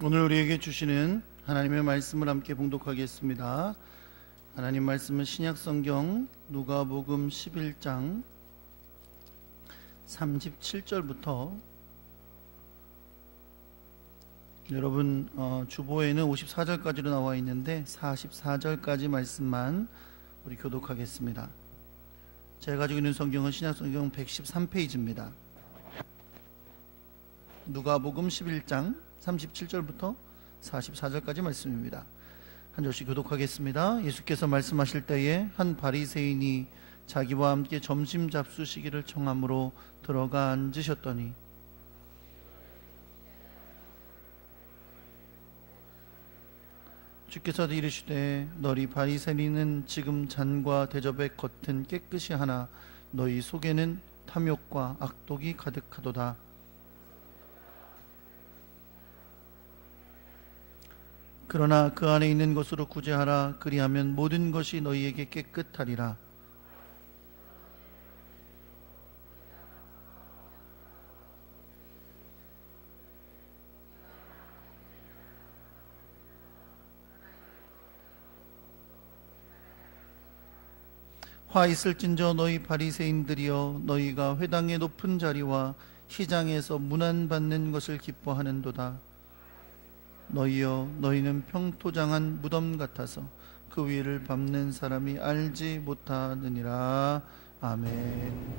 오늘 우리에게 주시는 하나님의 말씀을 함께 봉독하겠습니다. 하나님 말씀은 신약성경 누가복음 11장 37절부터 여러분 주보에는 54절까지로 나와 있는데 44절까지 말씀만 우리 교독하겠습니다. 제가 가지고 있는 성경은 신약성경 113페이지입니다. 누가복음 11장 37절부터 44절까지 말씀입니다. 한 절씩 교독하겠습니다. 예수께서 말씀하실 때에 한 바리새인이 자기와 함께 점심 잡수시기를 청함으로 들어가 앉으셨더니 주께서 이르시되 너희 바리새인은 지금 잔과 대접의 겉은 깨끗이 하나 너희 속에는 탐욕과 악독이 가득하도다. 그러나 그 안에 있는 것으로 구제하라. 그리하면 모든 것이 너희에게 깨끗하리라. 화 있을진저 너희 바리새인들이여, 너희가 회당의 높은 자리와 시장에서 문안받는 것을 기뻐하는도다. 너희여, 너희는 평토장한 무덤 같아서 그 위를 밟는 사람이 알지 못하느니라. 아멘.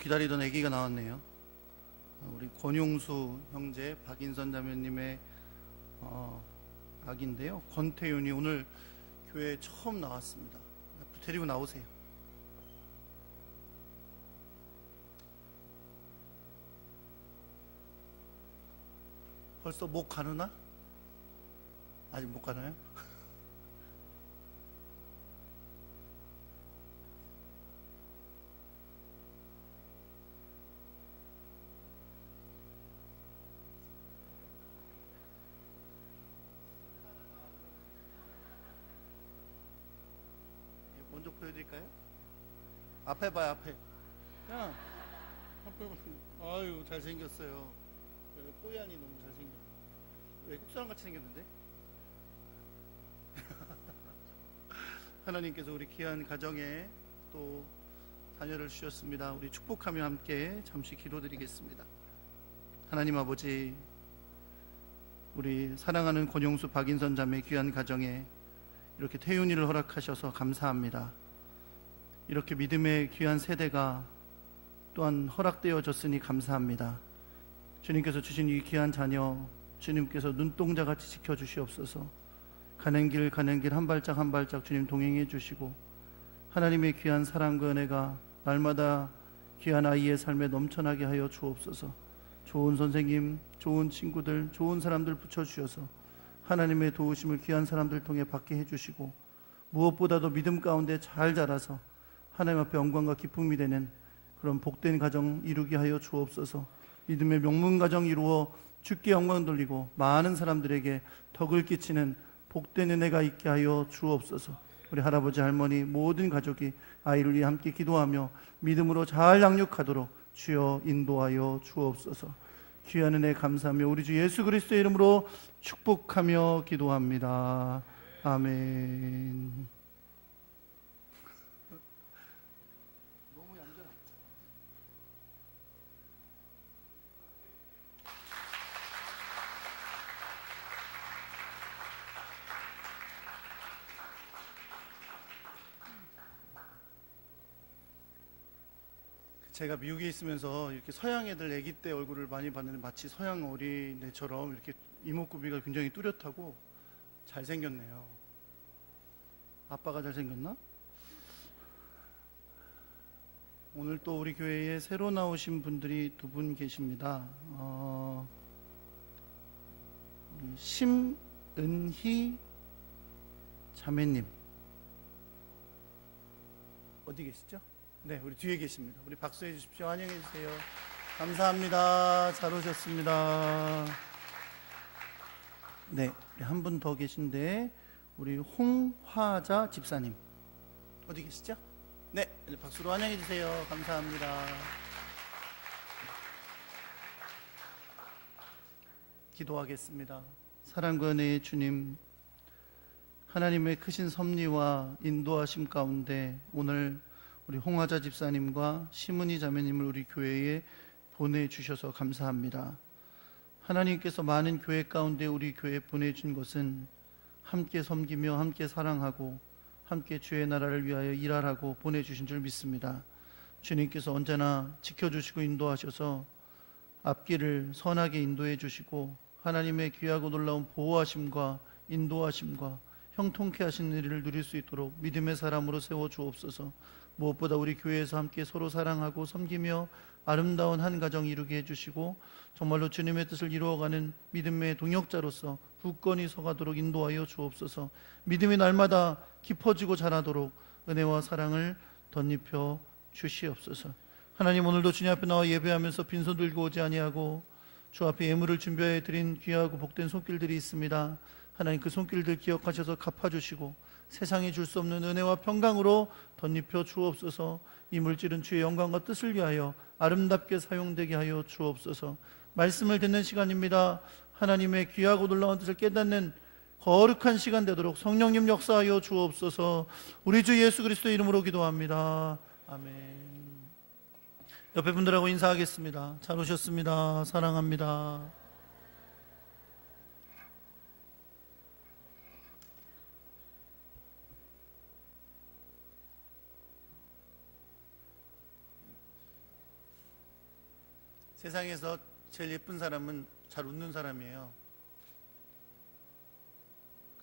기다리던 아기가 나왔네요. 우리 권용수 형제 박인선 자매님의 아기인데요. 권태윤이 오늘 교회에 처음 나왔습니다. 데리고 나오세요. 벌써 목 가누나? 아직 못 가나요? 먼저 보여드릴까요? 앞에 봐요, 앞에. 야, 앞에 봐. 아유, 잘생겼어요. 뽀얀이 너무 잘생겼어. 외국 사람 같이 생겼는데? 하나님께서 우리 귀한 가정에 또 자녀를 주셨습니다. 우리 축복하며 함께 잠시 기도드리겠습니다. 하나님 아버지, 우리 사랑하는 권용수 박인선 자매 귀한 가정에 이렇게 태윤이를 허락하셔서 감사합니다. 이렇게 믿음의 귀한 세대가 또한 허락되어졌으니 감사합니다. 주님께서 주신 이 귀한 자녀, 주님께서 눈동자같이 지켜주시옵소서. 가는 길 한 발짝 한 발짝 주님 동행해 주시고, 하나님의 귀한 사랑과 은혜가 날마다 귀한 아이의 삶에 넘쳐나게 하여 주옵소서. 좋은 선생님, 좋은 친구들, 좋은 사람들 붙여주셔서 하나님의 도우심을 귀한 사람들 통해 받게 해주시고, 무엇보다도 믿음 가운데 잘 자라서 하나님 앞에 영광과 기쁨이 되는 그런 복된 가정 이루게 하여 주옵소서. 믿음의 명문 가정 이루어 주께 영광 돌리고 많은 사람들에게 덕을 끼치는 복된 은혜가 있게 하여 주옵소서. 우리 할아버지 할머니 모든 가족이 아이를 위해 함께 기도하며 믿음으로 잘 양육하도록 주여 인도하여 주옵소서. 귀한 은혜 감사하며 우리 주 예수 그리스도의 이름으로 축복하며 기도합니다. 아멘. 너무 얌전하다. 제가 미국에 있으면서 이렇게 서양 애들 아기 때 얼굴을 많이 봤는데 마치 서양 어린애처럼 이렇게 이목구비가 굉장히 뚜렷하고 잘생겼네요. 아빠가 잘생겼나? 오늘 또 우리 교회에 새로 나오신 분들이 두 분 계십니다. 심은희 자매님 어디 계시죠? 네, 우리 뒤에 계십니다. 우리 박수해 주십시오. 환영해 주세요. 감사합니다. 잘 오셨습니다. 네, 한 분 더 계신데 우리 홍화자 집사님 어디 계시죠? 네, 박수로 환영해 주세요. 감사합니다. 기도하겠습니다. 사랑과 은혜의 주님, 하나님의 크신 섭리와 인도하심 가운데 오늘 우리 홍화자 집사님과 심은희 자매님을 우리 교회에 보내주셔서 감사합니다. 하나님께서 많은 교회 가운데 우리 교회에 보내준 것은 함께 섬기며 함께 사랑하고 함께 주의 나라를 위하여 일하라고 보내주신 줄 믿습니다. 주님께서 언제나 지켜주시고 인도하셔서 앞길을 선하게 인도해 주시고 하나님의 귀하고 놀라운 보호하심과 인도하심과 형통케 하신 일을 누릴 수 있도록 믿음의 사람으로 세워 주옵소서. 무엇보다 우리 교회에서 함께 서로 사랑하고 섬기며 아름다운 한 가정 이루게 해주시고 정말로 주님의 뜻을 이루어가는 믿음의 동역자로서 굳건히 서가도록 인도하여 주옵소서. 믿음이 날마다 깊어지고 자라도록 은혜와 사랑을 덧입혀 주시옵소서. 하나님, 오늘도 주님 앞에 나와 예배하면서 빈손 들고 오지 아니하고 주 앞에 예물을 준비해 드린 귀하고 복된 손길들이 있습니다. 하나님, 그 손길들 기억하셔서 갚아주시고 세상이 줄 수 없는 은혜와 평강으로 덧입혀 주옵소서. 이 물질은 주의 영광과 뜻을 위하여 아름답게 사용되게 하여 주옵소서. 말씀을 듣는 시간입니다. 하나님의 귀하고 놀라운 뜻을 깨닫는 거룩한 시간 되도록 성령님 역사하여 주옵소서. 우리 주 예수 그리스도의 이름으로 기도합니다. 아멘. 옆에 분들하고 인사하겠습니다. 잘 오셨습니다. 사랑합니다. 세상에서 제일 예쁜 사람은 잘 웃는 사람이에요.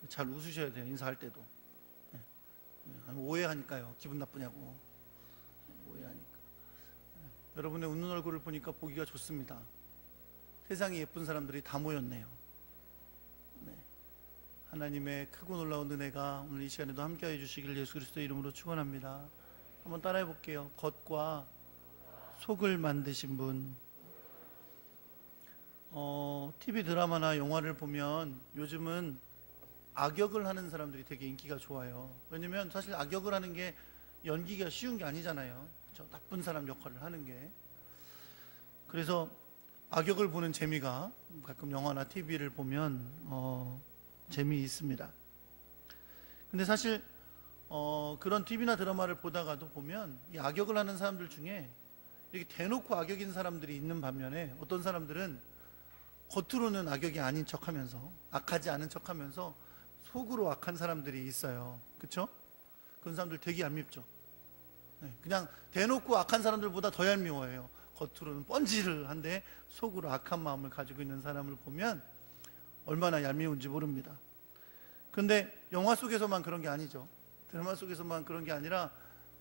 잘 웃으셔야 돼요. 인사할 때도. 오해하니까요. 기분 나쁘냐고. 오해하니까. 여러분의 웃는 얼굴을 보니까 보기가 좋습니다. 세상에 예쁜 사람들이 다 모였네요. 네. 하나님의 크고 놀라운 은혜가 오늘 이 시간에도 함께해 주시길 예수 그리스도의 이름으로 축원합니다. 한번 따라해 볼게요. 겉과 속을 만드신 분. TV 드라마나 영화를 보면 요즘은 악역을 하는 사람들이 되게 인기가 좋아요. 왜냐면 사실 악역을 하는 게 연기가 쉬운 게 아니잖아요. 그렇죠? 나쁜 사람 역할을 하는 게. 그래서 악역을 보는 재미가 가끔 영화나 TV를 보면 재미있습니다. 근데 사실 그런 TV나 드라마를 보다가도 보면 이 악역을 하는 사람들 중에 이렇게 대놓고 악역인 사람들이 있는 반면에 어떤 사람들은 겉으로는 악역이 아닌 척하면서 악하지 않은 척하면서 속으로 악한 사람들이 있어요. 그렇죠? 그런 사람들 되게 얄밉죠. 그냥 대놓고 악한 사람들보다 더 얄미워해요. 겉으로는 뻔질한데 속으로 악한 마음을 가지고 있는 사람을 보면 얼마나 얄미운지 모릅니다. 근데 영화 속에서만 그런 게 아니죠. 드라마 속에서만 그런 게 아니라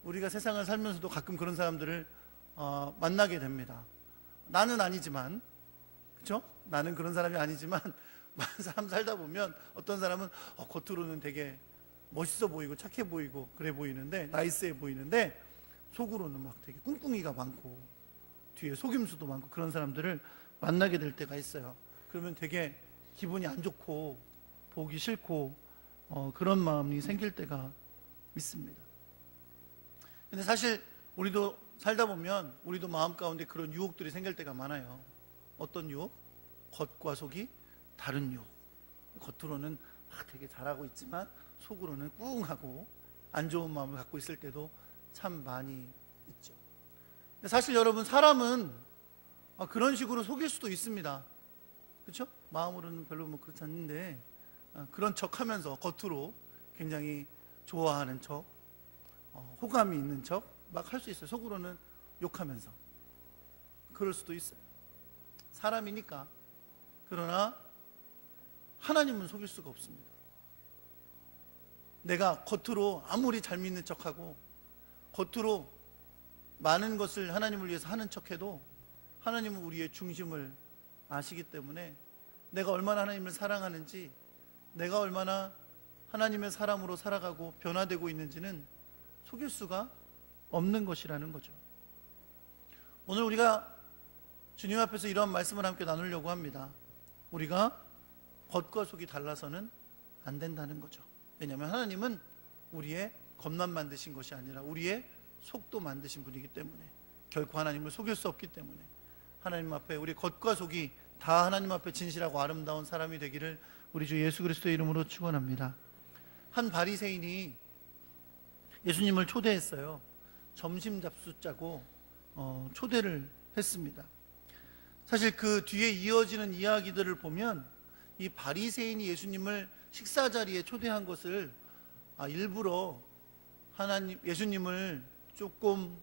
우리가 세상을 살면서도 가끔 그런 사람들을 만나게 됩니다. 나는 아니지만, 그렇죠? 나는 그런 사람이 아니지만 삶 살다 보면 어떤 사람은 겉으로는 되게 멋있어 보이고 착해 보이고 그래 보이는데, 나이스해 보이는데 속으로는 막 되게 꿍꿍이가 많고 뒤에 속임수도 많고 그런 사람들을 만나게 될 때가 있어요. 그러면 되게 기분이 안 좋고 보기 싫고 그런 마음이 생길 때가 있습니다. 근데 사실 우리도 살다 보면 우리도 마음 가운데 그런 유혹들이 생길 때가 많아요. 어떤 유혹? 겉과 속이 다른 유혹. 겉으로는 되게 잘하고 있지만 속으로는 꿍하고 안 좋은 마음을 갖고 있을 때도 참 많이 있죠. 근데 사실 여러분, 사람은 그런 식으로 속일 수도 있습니다. 그렇죠? 마음으로는 별로 그렇지 않는데 그런 척하면서 겉으로 굉장히 좋아하는 척, 호감이 있는 척 막 할 수 있어요. 속으로는 욕하면서. 그럴 수도 있어요. 사람이니까. 그러나 하나님은 속일 수가 없습니다. 내가 겉으로 아무리 잘 믿는 척하고 겉으로 많은 것을 하나님을 위해서 하는 척해도 하나님은 우리의 중심을 아시기 때문에 내가 얼마나 하나님을 사랑하는지, 내가 얼마나 하나님의 사람으로 살아가고 변화되고 있는지는 속일 수가 없는 것이라는 거죠. 오늘 우리가 주님 앞에서 이러한 말씀을 함께 나누려고 합니다. 우리가 겉과 속이 달라서는 안 된다는 거죠. 왜냐하면 하나님은 우리의 겉만 만드신 것이 아니라 우리의 속도 만드신 분이기 때문에, 결코 하나님을 속일 수 없기 때문에 하나님 앞에 우리 겉과 속이 다 하나님 앞에 진실하고 아름다운 사람이 되기를 우리 주 예수 그리스도의 이름으로 축원합니다. 한 바리새인이 예수님을 초대했어요. 점심 잡숫자고 초대를 했습니다. 사실 그 뒤에 이어지는 이야기들을 보면 이 바리새인이 예수님을 식사 자리에 초대한 것을 일부러 예수님을 조금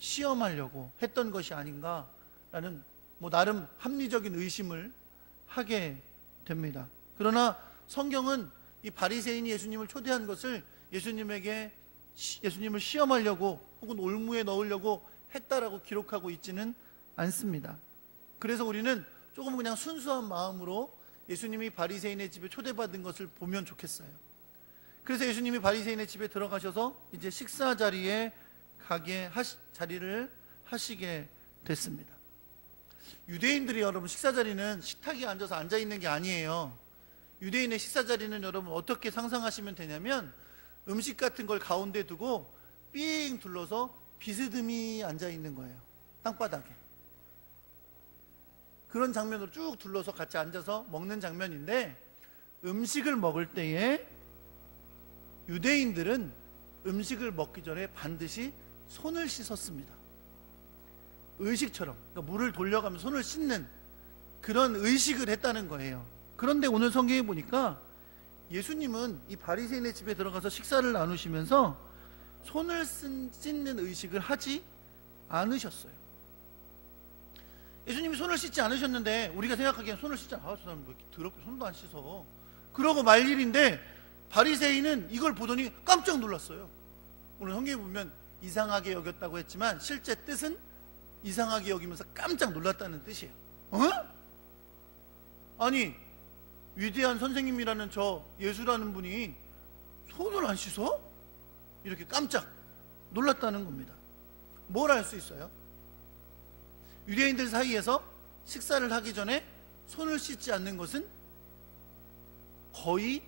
시험하려고 했던 것이 아닌가라는 나름 합리적인 의심을 하게 됩니다. 그러나 성경은 이 바리새인이 예수님을 초대한 것을 예수님을 시험하려고 혹은 올무에 넣으려고 했다라고 기록하고 있지는 않습니다. 그래서 우리는 조금 그냥 순수한 마음으로 예수님이 바리새인의 집에 초대받은 것을 보면 좋겠어요. 그래서 예수님이 바리새인의 집에 들어가셔서 이제 식사 자리에 자리를 하시게 됐습니다. 유대인들이 여러분 식사 자리는 식탁에 앉아서 앉아 있는 게 아니에요. 유대인의 식사 자리는 여러분 어떻게 상상하시면 되냐면 음식 같은 걸 가운데 두고 삥 둘러서 비스듬히 앉아 있는 거예요. 땅바닥에. 그런 장면으로 쭉 둘러서 같이 앉아서 먹는 장면인데, 음식을 먹을 때에 유대인들은 음식을 먹기 전에 반드시 손을 씻었습니다. 의식처럼, 그러니까 물을 돌려가면서 손을 씻는 그런 의식을 했다는 거예요. 그런데 오늘 성경에 보니까 예수님은 이 바리새인의 집에 들어가서 식사를 나누시면서 손을 씻는 의식을 하지 않으셨어요. 예수님이 손을 씻지 않으셨는데 우리가 생각하기엔 손을 씻지 저 사람 왜 이렇게 더럽게 손도 안 씻어 그러고 말 일인데, 바리새인은 이걸 보더니 깜짝 놀랐어요. 오늘 성경에 보면 이상하게 여겼다고 했지만 실제 뜻은 이상하게 여기면서 깜짝 놀랐다는 뜻이에요. 아니 위대한 선생님이라는 저 예수라는 분이 손을 안 씻어? 이렇게 깜짝 놀랐다는 겁니다. 뭘 알 수 있어요? 유대인들 사이에서 식사를 하기 전에 손을 씻지 않는 것은 거의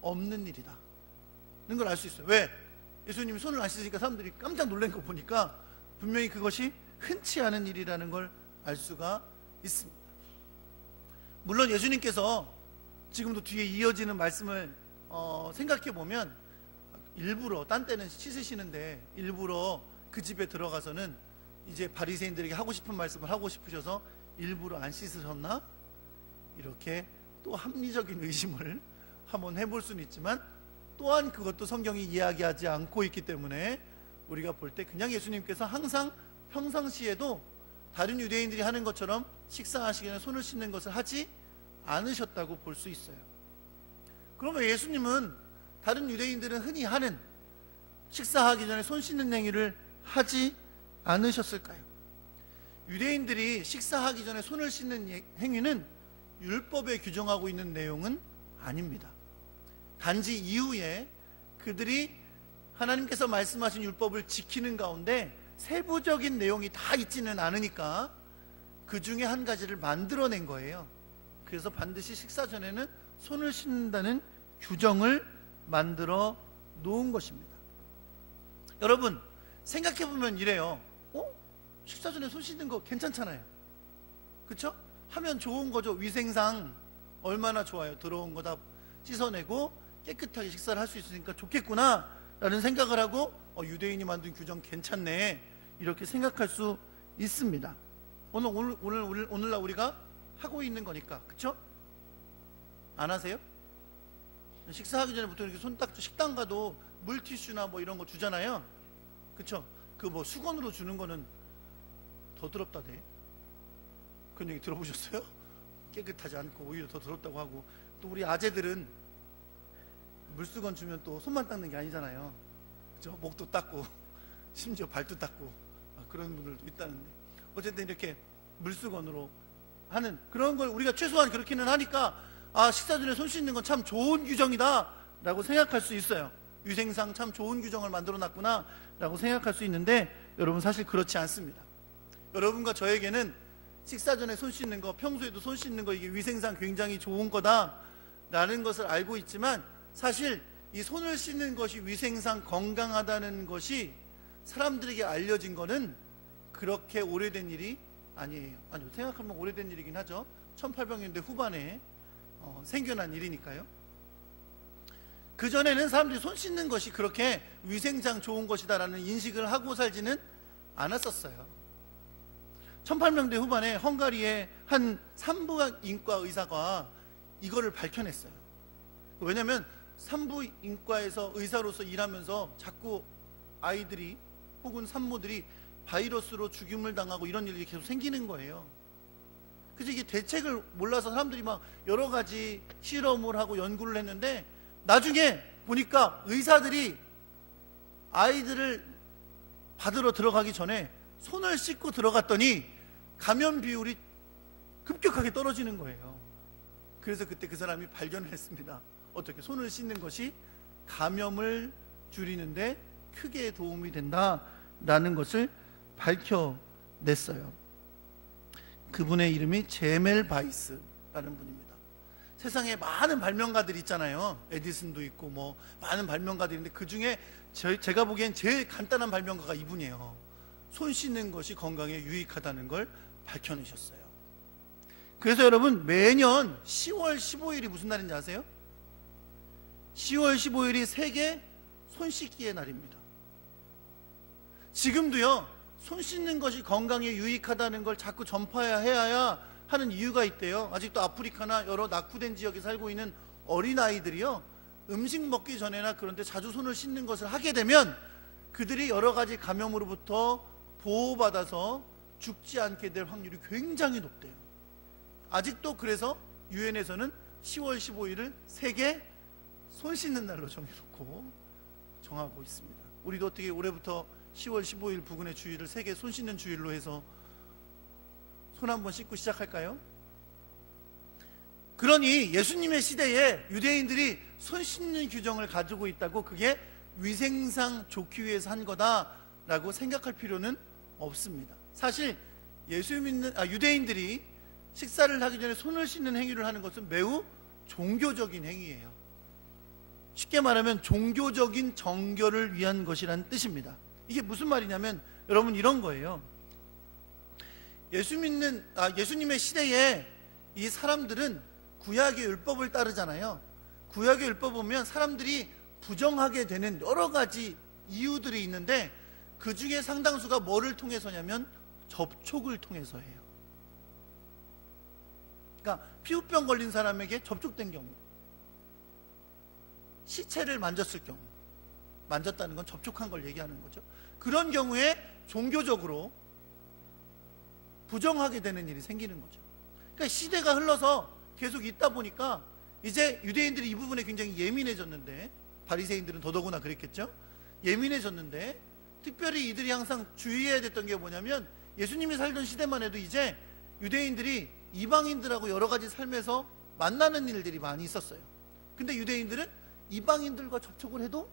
없는 일이다 는 걸 알 수 있어요. 왜? 예수님이 손을 안 씻으니까 사람들이 깜짝 놀란 거 보니까 분명히 그것이 흔치 않은 일이라는 걸 알 수가 있습니다. 물론 예수님께서 지금도 뒤에 이어지는 말씀을 생각해 보면 일부러, 딴 때는 씻으시는데 일부러 그 집에 들어가서는 이제 바리새인들에게 하고 싶은 말씀을 하고 싶으셔서 일부러 안 씻으셨나? 이렇게 또 합리적인 의심을 한번 해볼 수는 있지만, 또한 그것도 성경이 이야기하지 않고 있기 때문에 우리가 볼 때 그냥 예수님께서 항상 평상시에도 다른 유대인들이 하는 것처럼 식사하시기 전에 손을 씻는 것을 하지 않으셨다고 볼 수 있어요. 그러면 예수님은 다른 유대인들은 흔히 하는 식사하기 전에 손 씻는 행위를 하지 않으셨을까요? 유대인들이 식사하기 전에 손을 씻는 행위는 율법에 규정하고 있는 내용은 아닙니다. 단지 이후에 그들이 하나님께서 말씀하신 율법을 지키는 가운데 세부적인 내용이 다 있지는 않으니까 그 중에 한 가지를 만들어낸 거예요. 그래서 반드시 식사 전에는 손을 씻는다는 규정을 만들어 놓은 것입니다. 여러분 생각해보면 이래요. 식사 전에 손 씻는 거 괜찮잖아요. 그렇죠? 하면 좋은 거죠. 위생상 얼마나 좋아요. 더러운 거 다 씻어내고 깨끗하게 식사를 할 수 있으니까 좋겠구나 라는 생각을 하고 유대인이 만든 규정 괜찮네 이렇게 생각할 수 있습니다. 오늘날 우리가 하고 있는 거니까. 그렇죠? 안 하세요? 식사하기 전에 보통 이렇게 손 닦죠. 식당 가도 물티슈나 뭐 이런 거 주잖아요. 그렇죠? 그 뭐 수건으로 주는 거는 더 더럽다대. 그런 얘기 들어보셨어요? 깨끗하지 않고 오히려 더 더럽다고 하고, 또 우리 아재들은 물수건 주면 또 손만 닦는 게 아니잖아요. 그렇죠? 목도 닦고 심지어 발도 닦고 그런 분들도 있다는데, 어쨌든 이렇게 물수건으로 하는 그런 걸 우리가 최소한 그렇게는 하니까 식사 전에 손 씻는 건 참 좋은 규정이다 라고 생각할 수 있어요. 위생상 참 좋은 규정을 만들어 놨구나 라고 생각할 수 있는데, 여러분 사실 그렇지 않습니다. 여러분과 저에게는 식사 전에 손 씻는 거, 평소에도 손 씻는 거, 이게 위생상 굉장히 좋은 거다 라는 것을 알고 있지만, 사실 이 손을 씻는 것이 위생상 건강하다는 것이 사람들에게 알려진 거는 그렇게 오래된 일이 아니에요. 아니요, 생각하면 오래된 일이긴 하죠. 1800년대 후반에 생겨난 일이니까요. 그전에는 사람들이 손 씻는 것이 그렇게 위생상 좋은 것이다 라는 인식을 하고 살지는 않았었어요. 1800년대 후반에 헝가리의 한 산부인과 의사가 이거를 밝혀냈어요. 왜냐하면 산부인과에서 의사로서 일하면서 자꾸 아이들이 혹은 산모들이 바이러스로 죽임을 당하고 이런 일이 계속 생기는 거예요. 그래서 이게 대책을 몰라서 사람들이 막 여러 가지 실험을 하고 연구를 했는데, 나중에 보니까 의사들이 아이들을 받으러 들어가기 전에 손을 씻고 들어갔더니 감염 비율이 급격하게 떨어지는 거예요. 그래서 그때 그 사람이 발견을 했습니다. 어떻게 손을 씻는 것이 감염을 줄이는데 크게 도움이 된다라는 것을 밝혀냈어요. 그분의 이름이 제멜 바이스라는 분입니다. 세상에 많은 발명가들이 있잖아요. 에디슨도 있고 뭐 많은 발명가들이 있는데, 그 중에 제가 보기엔 제일 간단한 발명가가 이분이에요. 손 씻는 것이 건강에 유익하다는 걸 밝혀내셨어요. 그래서 여러분 매년 10월 15일이 무슨 날인지 아세요? 10월 15일이 세계 손 씻기의 날입니다. 지금도요, 손 씻는 것이 건강에 유익하다는 걸 자꾸 전파해야 하는 이유가 있대요. 아직도 아프리카나 여러 낙후된 지역에 살고 있는 어린아이들이요, 음식 먹기 전에나 그런데 자주 손을 씻는 것을 하게 되면 그들이 여러 가지 감염으로부터 보호받아서 죽지 않게 될 확률이 굉장히 높대요. 아직도 그래서 유엔에서는 10월 15일을 세계 손 씻는 날로 정하고 있습니다. 우리도 어떻게 올해부터 10월 15일 부근의 주일을 세계 손 씻는 주일로 해서 손 한번 씻고 시작할까요? 그러니 예수님의 시대에 유대인들이 손 씻는 규정을 가지고 있다고 그게 위생상 좋기 위해서 한 거다라고 생각할 필요는 없습니다. 사실 유대인들이 식사를 하기 전에 손을 씻는 행위를 하는 것은 매우 종교적인 행위예요. 쉽게 말하면 종교적인 정결을 위한 것이라는 뜻입니다. 이게 무슨 말이냐면 여러분 이런 거예요. 예수님의 시대에 이 사람들은 구약의 율법을 따르잖아요. 구약의 율법 보면 사람들이 부정하게 되는 여러 가지 이유들이 있는데 그 중에 상당수가 뭐를 통해서냐면 접촉을 통해서예요. 그러니까 피부병 걸린 사람에게 접촉된 경우, 시체를 만졌을 경우, 만졌다는 건 접촉한 걸 얘기하는 거죠. 그런 경우에 종교적으로 부정하게 되는 일이 생기는 거죠. 그러니까 시대가 흘러서 계속 있다 보니까 이제 유대인들이 이 부분에 굉장히 예민해졌는데, 바리새인들은 더더구나 그랬겠죠. 예민해졌는데 특별히 이들이 항상 주의해야 됐던 게 뭐냐면 예수님이 살던 시대만 해도 이제 유대인들이 이방인들하고 여러 가지 삶에서 만나는 일들이 많이 있었어요. 근데 유대인들은 이방인들과 접촉을 해도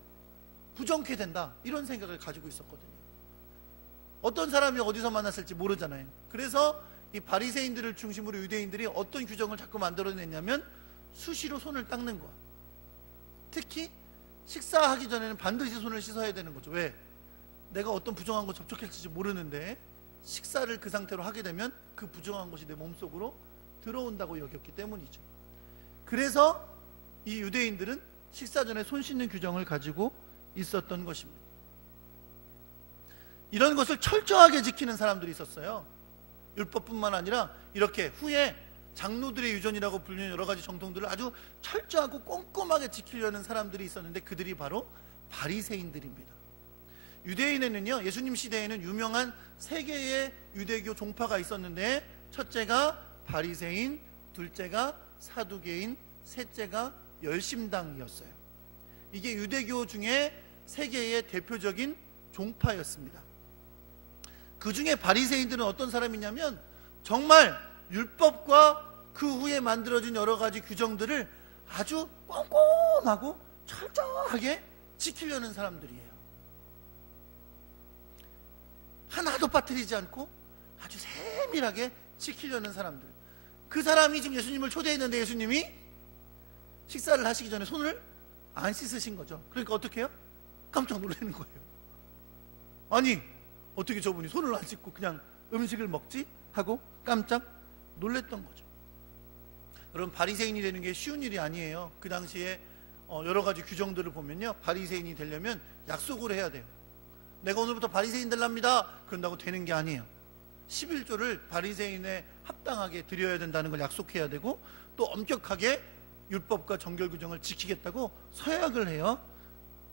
부정케 된다, 이런 생각을 가지고 있었거든요. 어떤 사람이 어디서 만났을지 모르잖아요. 그래서 이 바리새인들을 중심으로 유대인들이 어떤 규정을 자꾸 만들어냈냐면 수시로 손을 닦는 것. 특히 식사하기 전에는 반드시 손을 씻어야 되는 거죠. 왜? 내가 어떤 부정한 거 접촉했을지 모르는데 식사를 그 상태로 하게 되면 그 부정한 것이 내 몸속으로 들어온다고 여겼기 때문이죠. 그래서 이 유대인들은 식사 전에 손 씻는 규정을 가지고 있었던 것입니다. 이런 것을 철저하게 지키는 사람들이 있었어요. 율법뿐만 아니라 이렇게 후에 장로들의 유전이라고 불리는 여러 가지 정통들을 아주 철저하고 꼼꼼하게 지키려는 사람들이 있었는데 그들이 바로 바리새인들입니다. 유대인에는요, 예수님 시대에는 유명한 세 개의 유대교 종파가 있었는데 첫째가 바리새인, 둘째가 사두개인, 셋째가 열심당이었어요. 이게 유대교 중에 세 개의 대표적인 종파였습니다. 그 중에 바리새인들은 어떤 사람이냐면 정말 율법과 그 후에 만들어진 여러 가지 규정들을 아주 꼼꼼하고 철저하게 지키려는 사람들이에요. 하나도 빠뜨리지 않고 아주 세밀하게 지키려는 사람들. 그 사람이 지금 예수님을 초대했는데 예수님이 식사를 하시기 전에 손을 안 씻으신 거죠. 그러니까 어떻게 해요? 깜짝 놀라는 거예요. 아니, 어떻게 저분이 손을 안 씻고 그냥 음식을 먹지? 하고 깜짝 놀랬던 거죠. 여러분, 바리새인이 되는 게 쉬운 일이 아니에요. 그 당시에 여러 가지 규정들을 보면요, 바리새인이 되려면 약속을 해야 돼요. 내가 오늘부터 바리새인 될랍니다, 그런다고 되는 게 아니에요. 11조를 바리새인에 합당하게 드려야 된다는 걸 약속해야 되고, 또 엄격하게 율법과 정결 규정을 지키겠다고 서약을 해요.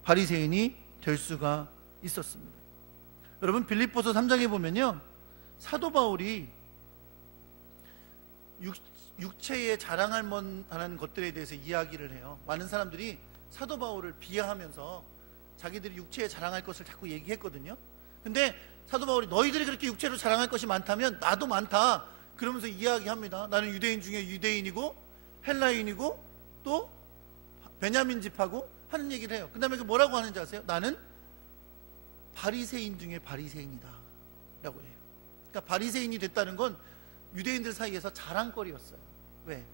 바리새인이 될 수가 있었습니다. 여러분, 빌립보서 3장에 보면요, 사도 바울이 육체에 자랑할 만한 것들에 대해서 이야기를 해요. 많은 사람들이 사도 바울을 비하하면서 자기들이 육체에 자랑할 것을 자꾸 얘기했거든요. 근데 사도 바울이 너희들이 그렇게 육체로 자랑할 것이 많다면 나도 많다, 그러면서 이야기합니다. 나는 유대인 중에 유대인이고 헬라인이고 또 베냐민 집하고 하는 얘기를 해요. 그 다음에 뭐라고 하는지 아세요? 나는 바리새인 중에 바리새인이다 라고 해요. 그러니까 바리새인이 됐다는 건 유대인들 사이에서 자랑거리였어요. 왜?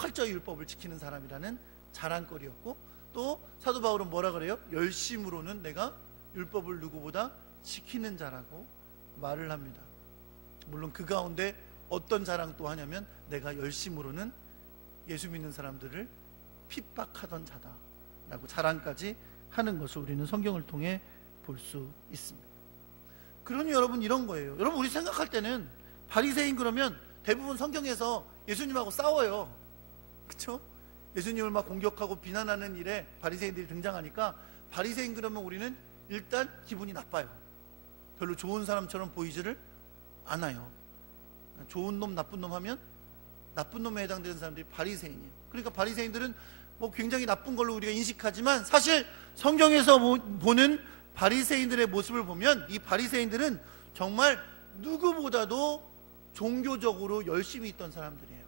철저히 율법을 지키는 사람이라는 자랑거리였고, 또 사도 바울은 뭐라 그래요? 열심으로는 내가 율법을 누구보다 지키는 자라고 말을 합니다. 물론 그 가운데 어떤 자랑 또 하냐면 내가 열심으로는 예수 믿는 사람들을 핍박하던 자다 라고 자랑까지 하는 것을 우리는 성경을 통해 볼 수 있습니다. 그러니 여러분, 이런 거예요. 여러분, 우리 생각할 때는 바리새인 그러면 대부분 성경에서 예수님하고 싸워요. 그렇죠? 예수님을 막 공격하고 비난하는 일에 바리새인들이 등장하니까 바리새인 그러면 우리는 일단 기분이 나빠요. 별로 좋은 사람처럼 보이지를 않아요. 좋은 놈 나쁜 놈 하면 나쁜 놈에 해당되는 사람들이 바리새인이에요. 그러니까 바리새인들은 뭐 굉장히 나쁜 걸로 우리가 인식하지만 사실 성경에서 보는 바리새인들의 모습을 보면 이 바리새인들은 정말 누구보다도 종교적으로 열심히 있던 사람들이에요.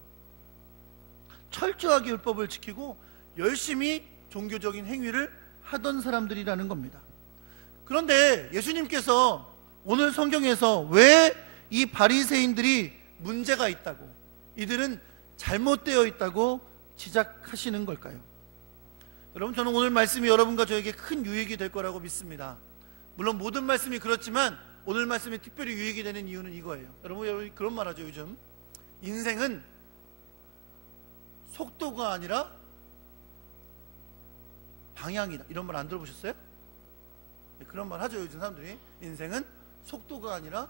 철저하게 율법을 지키고 열심히 종교적인 행위를 하던 사람들이라는 겁니다. 그런데 예수님께서 오늘 성경에서 왜 이 바리새인들이 문제가 있다고, 이들은 잘못되어 있다고 지적하시는 걸까요? 여러분, 저는 오늘 말씀이 여러분과 저에게 큰 유익이 될 거라고 믿습니다. 물론 모든 말씀이 그렇지만 오늘 말씀이 특별히 유익이 되는 이유는 이거예요. 여러분 그런 말 하죠. 요즘 인생은 속도가 아니라 방향이다, 이런 말 안 들어보셨어요? 그런 말 하죠. 요즘 사람들이 인생은 속도가 아니라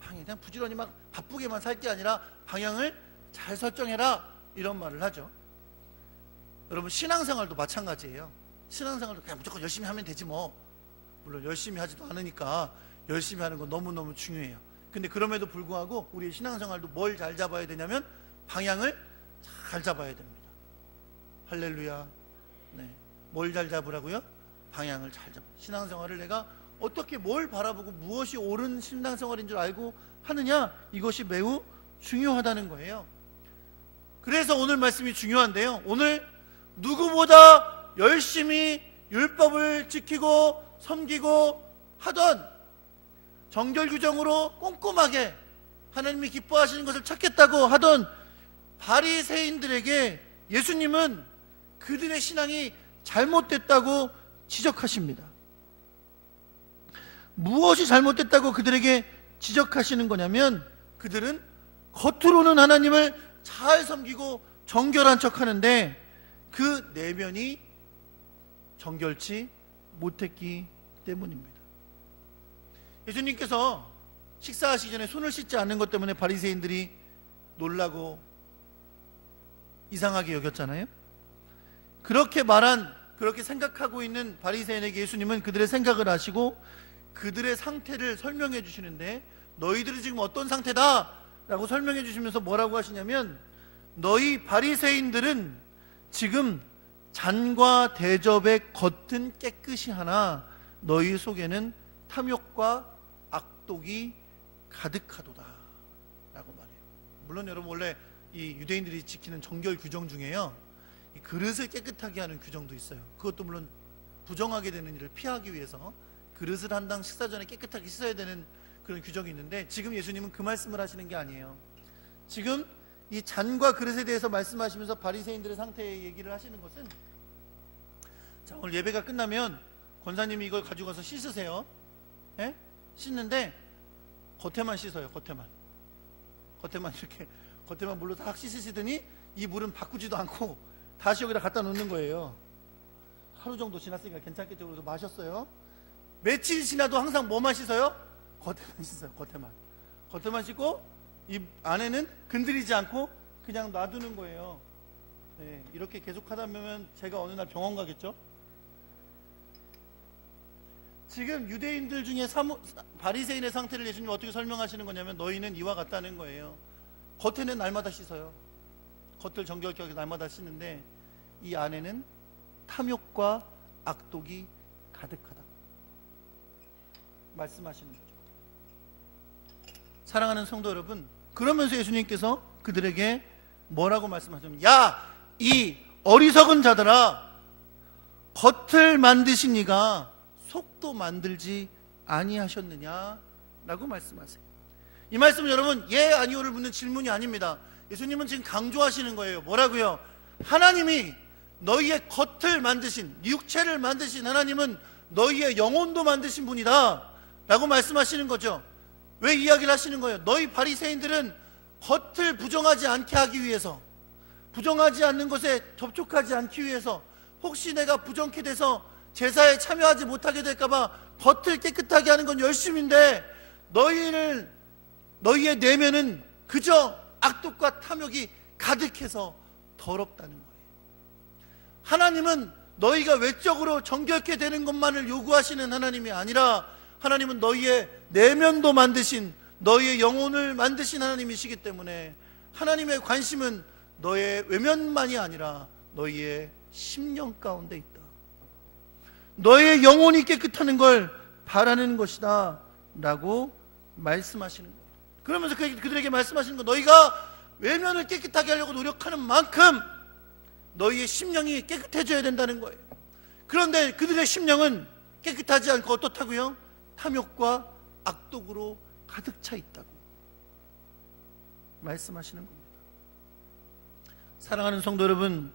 방향, 그냥 부지런히 막 바쁘게만 살 게 아니라 방향을 잘 설정해라, 이런 말을 하죠. 여러분, 신앙생활도 마찬가지예요. 신앙생활도 그냥 무조건 열심히 하면 되지 뭐. 물론 열심히 하지도 않으니까 열심히 하는 건 너무너무 중요해요. 근데 그럼에도 불구하고 우리의 신앙생활도 뭘 잘 잡아야 되냐면 방향을 잘 잡아야 됩니다. 할렐루야. 네. 뭘 잘 잡으라고요? 방향을 잘 잡아. 신앙생활을 내가 어떻게 뭘 바라보고 무엇이 옳은 신앙생활인 줄 알고 하느냐, 이것이 매우 중요하다는 거예요. 그래서 오늘 말씀이 중요한데요, 오늘 누구보다 열심히 율법을 지키고 섬기고 하던, 정결규정으로 꼼꼼하게 하나님이 기뻐하시는 것을 찾겠다고 하던 바리새인들에게 예수님은 그들의 신앙이 잘못됐다고 지적하십니다. 무엇이 잘못됐다고 그들에게 지적하시는 거냐면, 그들은 겉으로는 하나님을 잘 섬기고 정결한 척 하는데 그 내면이 정결치 못했기 때문입니다. 예수님께서 식사하시기 전에 손을 씻지 않는 것 때문에 바리새인들이 놀라고 이상하게 여겼잖아요. 그렇게 생각하고 있는 바리새인에게 예수님은 그들의 생각을 아시고 그들의 상태를 설명해 주시는데, 너희들이 지금 어떤 상태다 라고 설명해 주시면서 뭐라고 하시냐면, 너희 바리새인들은 지금 잔과 대접의 겉은 깨끗이 하나 너희 속에는 탐욕과 악독이 가득하도다 라고 말해요. 물론 여러분, 원래 이 유대인들이 지키는 정결 규정 중에요, 이 그릇을 깨끗하게 하는 규정도 있어요. 그것도 물론 부정하게 되는 일을 피하기 위해서 그릇을 한 당 식사 전에 깨끗하게 씻어야 되는 그런 규정이 있는데, 지금 예수님은 그 말씀을 하시는 게 아니에요. 지금 이 잔과 그릇에 대해서 말씀하시면서 바리새인들의 상태의 얘기를 하시는 것은, 자, 오늘 예배가 끝나면 권사님이 이걸 가지고 가서 씻으세요. 예? 씻는데 겉에만 씻어요. 겉에만 이렇게 겉에만 물로 딱 씻으시더니 이 물은 바꾸지도 않고 다시 여기다 갖다 놓는 거예요. 하루 정도 지났으니까 괜찮겠죠. 그래서 마셨어요. 며칠 지나도 항상 뭐만 씻어요? 겉에만 씻어요. 겉에만 씻고 이 안에는 건드리지 않고 그냥 놔두는 거예요. 네, 이렇게 계속 하다 보면 제가 어느 날 병원 가겠죠. 지금 유대인들 중에 바리새인의 상태를 예수님이 어떻게 설명하시는 거냐면, 너희는 이와 같다는 거예요. 겉에는 날마다 씻어요. 겉을 정결하게 날마다 씻는데 이 안에는 탐욕과 악독이 가득하다고 말씀하시는 거죠. 사랑하는 성도 여러분, 그러면서 예수님께서 그들에게 뭐라고 말씀하셨냐면, 야, 이 어리석은 자들아, 겉을 만드신 이가 속도 만들지 아니하셨느냐 라고 말씀하세요. 이 말씀은 여러분 예 아니오를 묻는 질문이 아닙니다. 예수님은 지금 강조하시는 거예요. 뭐라고요? 하나님이 너희의 겉을 만드신, 육체를 만드신 하나님은 너희의 영혼도 만드신 분이다 라고 말씀하시는 거죠. 왜 이야기를 하시는 거예요? 너희 바리새인들은 겉을 부정하지 않게 하기 위해서, 부정하지 않는 것에 접촉하지 않기 위해서, 혹시 내가 부정케 돼서 제사에 참여하지 못하게 될까봐 겉을 깨끗하게 하는 건 열심인데, 너희의 내면은 그저 악독과 탐욕이 가득해서 더럽다는 거예요. 하나님은 너희가 외적으로 정결케 되는 것만을 요구하시는 하나님이 아니라, 하나님은 너희의 내면도 만드신, 너희의 영혼을 만드신 하나님이시기 때문에 하나님의 관심은 너의 외면만이 아니라 너희의 심령 가운데 있다. 너의 영혼이 깨끗하는 걸 바라는 것이다 라고 말씀하시는 거예요. 그러면서 그들에게 말씀하시는 거, 너희가 외면을 깨끗하게 하려고 노력하는 만큼 너희의 심령이 깨끗해져야 된다는 거예요. 그런데 그들의 심령은 깨끗하지 않고 어떻다고요? 탐욕과 악독으로 가득 차 있다고 말씀하시는 겁니다. 사랑하는 성도 여러분,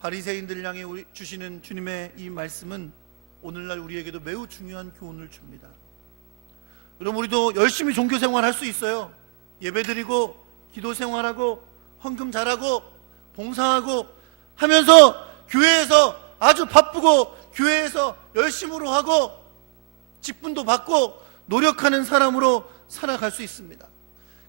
바리새인들을 향해 주시는 주님의 이 말씀은 오늘날 우리에게도 매우 중요한 교훈을 줍니다. 여러분, 우리도 열심히 종교 생활할 수 있어요. 예배드리고 기도 생활하고 헌금 잘하고 봉사하고 하면서 교회에서 아주 바쁘고 교회에서 열심으로 하고 직분도 받고 노력하는 사람으로 살아갈 수 있습니다.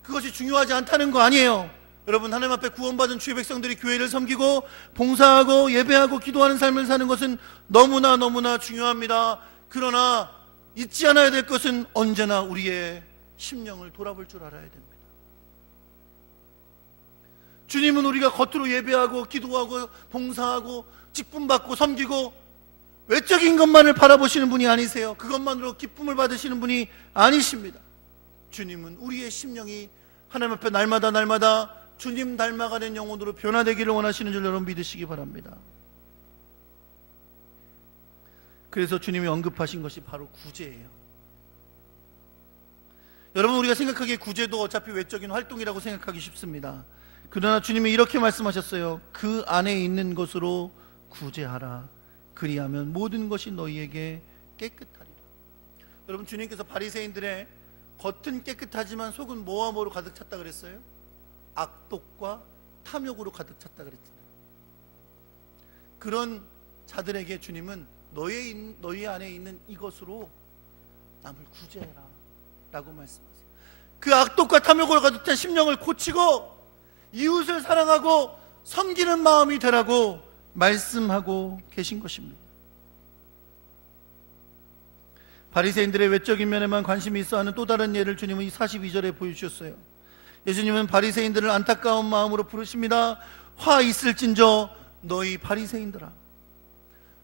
그것이 중요하지 않다는 거 아니에요. 여러분, 하나님 앞에 구원받은 주의 백성들이 교회를 섬기고 봉사하고 예배하고 기도하는 삶을 사는 것은 너무나 중요합니다. 그러나 잊지 않아야 될 것은 언제나 우리의 심령을 돌아볼 줄 알아야 됩니다. 주님은 우리가 겉으로 예배하고 기도하고 봉사하고 직분받고 섬기고 외적인 것만을 바라보시는 분이 아니세요. 그것만으로 기쁨을 받으시는 분이 아니십니다. 주님은 우리의 심령이 하나님 앞에 날마다 주님 닮아가는 영혼으로 변화되기를 원하시는 줄 여러분 믿으시기 바랍니다. 그래서 주님이 언급하신 것이 바로 구제예요. 여러분, 우리가 생각하기에 구제도 어차피 외적인 활동이라고 생각하기 쉽습니다. 그러나 주님이 이렇게 말씀하셨어요. 그 안에 있는 것으로 구제하라. 그리하면 모든 것이 너희에게 깨끗하리라. 여러분, 주님께서 바리새인들의 겉은 깨끗하지만 속은 뭐와 뭐로 가득 찼다 그랬어요? 악독과 탐욕으로 가득 찼다 그랬잖아요. 그런 자들에게 주님은 너희 안에 있는 이것으로 남을 구제해라 라고 말씀하세요. 그 악독과 탐욕으로 가득 찬 심령을 고치고 이웃을 사랑하고 섬기는 마음이 되라고 말씀하고 계신 것입니다. 바리새인들의 외적인 면에만 관심이 있어 하는 또 다른 예를 주님은 이 42절에 보여주셨어요. 예수님은 바리새인들을 안타까운 마음으로 부르십니다. 화 있을진저 너희 바리새인들아,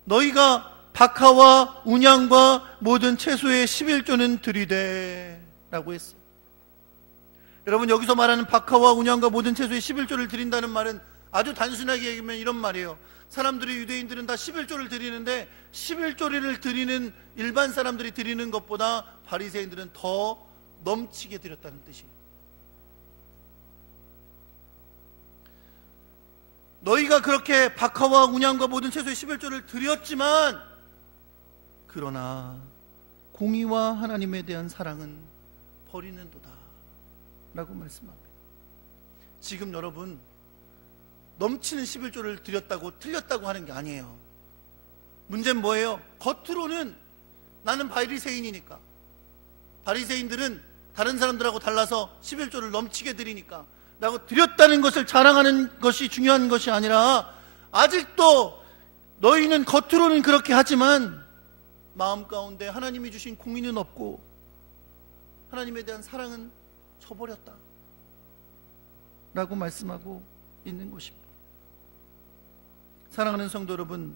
너희가 박하와 운양과 모든 채소의 11조는 드리되 라고 했어요. 여러분, 여기서 말하는 박하와 운양과 모든 채소의 11조를 드린다는 말은 아주 단순하게 얘기하면 이런 말이에요. 사람들이, 유대인들은 다 11조를 드리는데 11조를 드리는 일반 사람들이 드리는 것보다 바리새인들은 더 넘치게 드렸다는 뜻이에요. 너희가 그렇게 박하와 운양과 모든 채소의 11조를 드렸지만 그러나 공의와 하나님에 대한 사랑은 버리는도다 라고 말씀합니다. 지금 여러분, 넘치는 11조를 드렸다고 틀렸다고 하는 게 아니에요. 문제는 뭐예요? 겉으로는 나는 바리새인이니까, 바리새인들은 다른 사람들하고 달라서 11조를 넘치게 드리니까 라고 드렸다는 것을 자랑하는 것이 중요한 것이 아니라, 아직도 너희는 겉으로는 그렇게 하지만 마음 가운데 하나님이 주신 공의는 없고 하나님에 대한 사랑은 저버렸다 라고 말씀하고 있는 것입니다. 사랑하는 성도 여러분,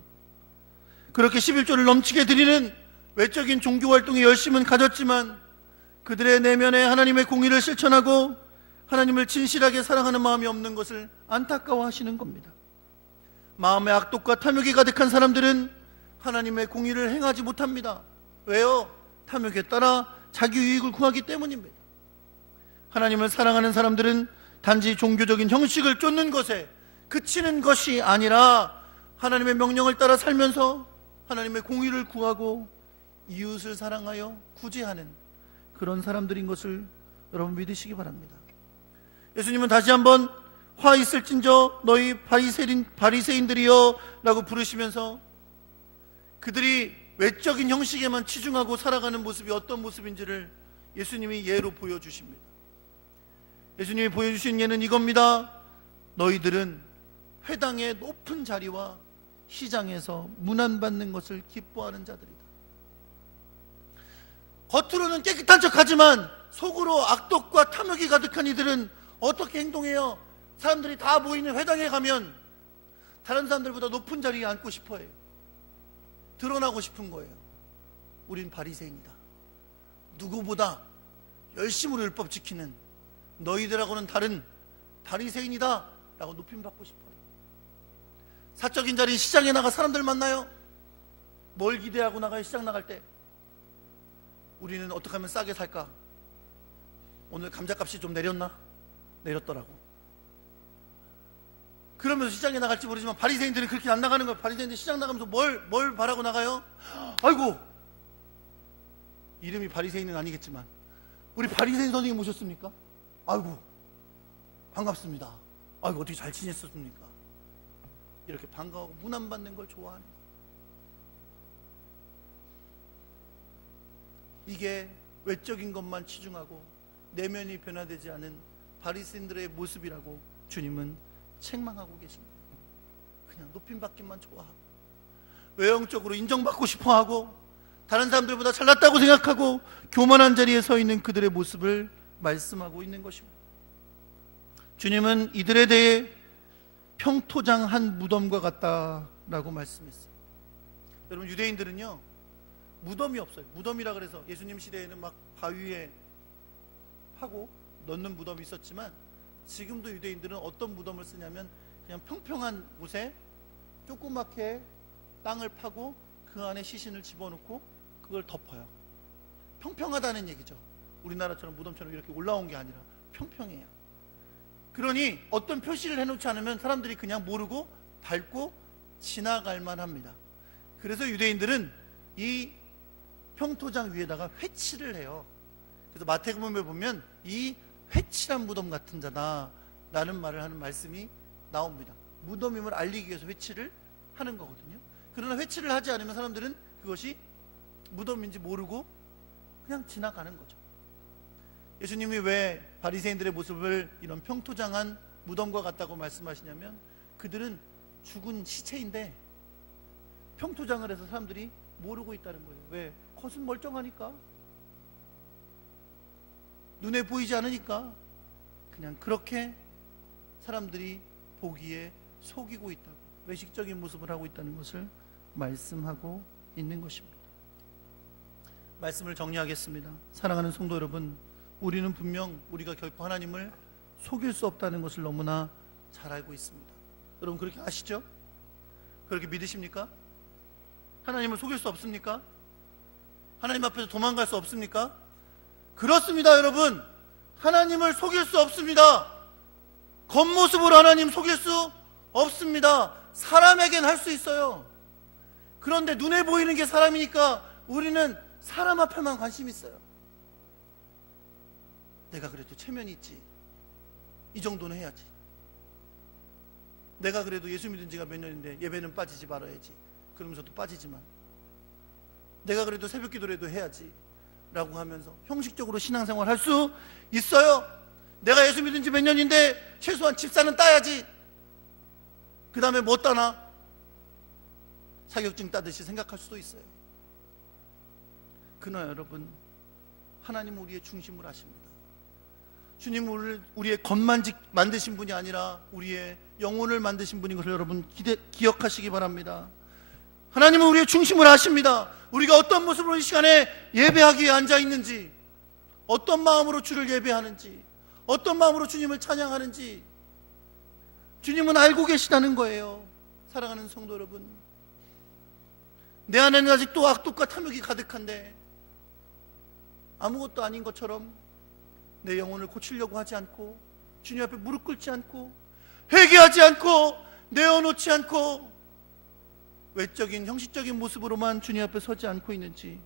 그렇게 11조를 넘치게 드리는 외적인 종교활동에 열심은 가졌지만 그들의 내면에 하나님의 공의를 실천하고 하나님을 진실하게 사랑하는 마음이 없는 것을 안타까워하시는 겁니다. 마음의 악독과 탐욕이 가득한 사람들은 하나님의 공의를 행하지 못합니다. 왜요? 탐욕에 따라 자기 유익을 구하기 때문입니다. 하나님을 사랑하는 사람들은 단지 종교적인 형식을 쫓는 것에 그치는 것이 아니라 하나님의 명령을 따라 살면서 하나님의 공의를 구하고 이웃을 사랑하여 구제하는 그런 사람들인 것을 여러분 믿으시기 바랍니다. 예수님은 다시 한번 화 있을진저 너희 바리새인들이여 라고 부르시면서 그들이 외적인 형식에만 치중하고 살아가는 모습이 어떤 모습인지를 예수님이 예로 보여주십니다. 예수님이 보여주신 예는 이겁니다. 너희들은 회당의 높은 자리와 시장에서 문안받는 것을 기뻐하는 자들이다. 겉으로는 깨끗한 척하지만 속으로 악독과 탐욕이 가득한 이들은 어떻게 행동해요? 사람들이 다 모이는 회당에 가면 다른 사람들보다 높은 자리에 앉고 싶어해요. 드러나고 싶은 거예요. 우린 바리새인이다. 누구보다 열심으로 율법 지키는 너희들하고는 다른 바리새인이다 라고 높임받고 싶어요. 사적인 자리인 시장에 나가 사람들 만나요. 뭘 기대하고 나가요? 시장 나갈 때 우리는 어떻게 하면 싸게 살까? 오늘 감자값이 좀 내렸나? 내렸더라고. 그러면서 시장에 나갈지 모르지만 바리새인들은 그렇게 안 나가는 거예요. 바리새인들 시장 나가면서 뭘 바라고 나가요? 아이고, 이름이 바리새인은 아니겠지만 우리 바리새인 선생님 모셨습니까? 아이고, 반갑습니다. 아이고, 어떻게 잘 지냈습니까? 이렇게 반가워하고 문안받는 걸 좋아하는 거예요. 이게 외적인 것만 치중하고 내면이 변화되지 않은 바리새인들의 모습이라고 주님은 책망하고 계십니다. 그냥 높임받기만 좋아하고 외형적으로 인정받고 싶어하고 다른 사람들보다 잘났다고 생각하고 교만한 자리에 서 있는 그들의 모습을 말씀하고 있는 것입니다. 주님은 이들에 대해 평토장한 무덤과 같다라고 말씀했어요. 여러분, 유대인들은요 무덤이 없어요. 무덤이라 그래서 예수님 시대에는 막 바위에 파고 넣는 무덤이 있었지만 지금도 유대인들은 어떤 무덤을 쓰냐면 그냥 평평한 곳에 조그맣게 땅을 파고 그 안에 시신을 집어넣고 그걸 덮어요. 평평하다는 얘기죠. 우리나라처럼 무덤처럼 이렇게 올라온 게 아니라 평평해요. 그러니 어떤 표시를 해놓지 않으면 사람들이 그냥 모르고 밟고 지나갈 만합니다. 그래서 유대인들은 이 평토장 위에다가 회치를 해요. 그래서 마태복음에 보면 이 회칠한 무덤 같은 자다 라는 말을 하는 말씀이 나옵니다. 무덤임을 알리기 위해서 회치를 하는 거거든요. 그러나 회치를 하지 않으면 사람들은 그것이 무덤인지 모르고 그냥 지나가는 거죠. 예수님이 왜 바리새인들의 모습을 이런 평토장한 무덤과 같다고 말씀하시냐면 그들은 죽은 시체인데 평토장을 해서 사람들이 모르고 있다는 거예요. 왜? 겉은 멀쩡하니까, 눈에 보이지 않으니까 그냥 그렇게 사람들이 보기에 속이고 있다고, 외식적인 모습을 하고 있다는 것을 말씀하고 있는 것입니다. 말씀을 정리하겠습니다. 사랑하는 성도 여러분, 우리는 분명 우리가 결코 하나님을 속일 수 없다는 것을 너무나 잘 알고 있습니다. 여러분 그렇게 아시죠? 그렇게 믿으십니까? 하나님을 속일 수 없습니까? 하나님 앞에서 도망갈 수 없습니까? 그렇습니다. 여러분, 하나님을 속일 수 없습니다. 겉모습으로 하나님 속일 수 없습니다. 사람에겐 할 수 있어요. 그런데 눈에 보이는 게 사람이니까 우리는 사람 앞에만 관심 있어요. 내가 그래도 체면이 있지, 이 정도는 해야지. 내가 그래도 예수 믿은 지가 몇 년인데 예배는 빠지지 말아야지, 그러면서도 빠지지만 내가 그래도 새벽 기도라도 해야지 라고 하면서 형식적으로 신앙생활 할 수 있어요. 내가 예수 믿은 지 몇 년인데 최소한 집사는 따야지, 그 다음에 뭐 따나? 자격증 따듯이 생각할 수도 있어요. 그러나 여러분, 하나님은 우리의 중심을 아십니다. 주님은 우리의 겉만 만드신 분이 아니라 우리의 영혼을 만드신 분인 것을 여러분 기억하시기 바랍니다. 하나님은 우리의 중심을 아십니다. 우리가 어떤 모습으로 이 시간에 예배하기에 앉아있는지, 어떤 마음으로 주를 예배하는지, 어떤 마음으로 주님을 찬양하는지 주님은 알고 계시다는 거예요. 사랑하는 성도 여러분, 내 안에는 아직도 악독과 탐욕이 가득한데 아무것도 아닌 것처럼 내 영혼을 고치려고 하지 않고, 주님 앞에 무릎 꿇지 않고, 회개하지 않고, 내어놓지 않고, 외적인 형식적인 모습으로만 주님 앞에 서지 않고 있는지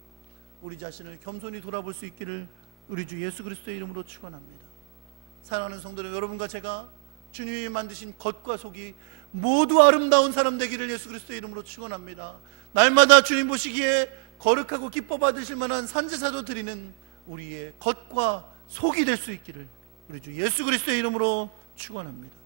우리 자신을 겸손히 돌아볼 수 있기를 우리 주 예수 그리스도의 이름으로 축원합니다. 사랑하는 성도 여러분과 제가 주님이 만드신 겉과 속이 모두 아름다운 사람 되기를 예수 그리스도의 이름으로 축원합니다. 날마다 주님 보시기에 거룩하고 기뻐 받으실 만한 산제사도 드리는 우리의 겉과 속이 될 수 있기를 우리 주 예수 그리스도의 이름으로 축원합니다.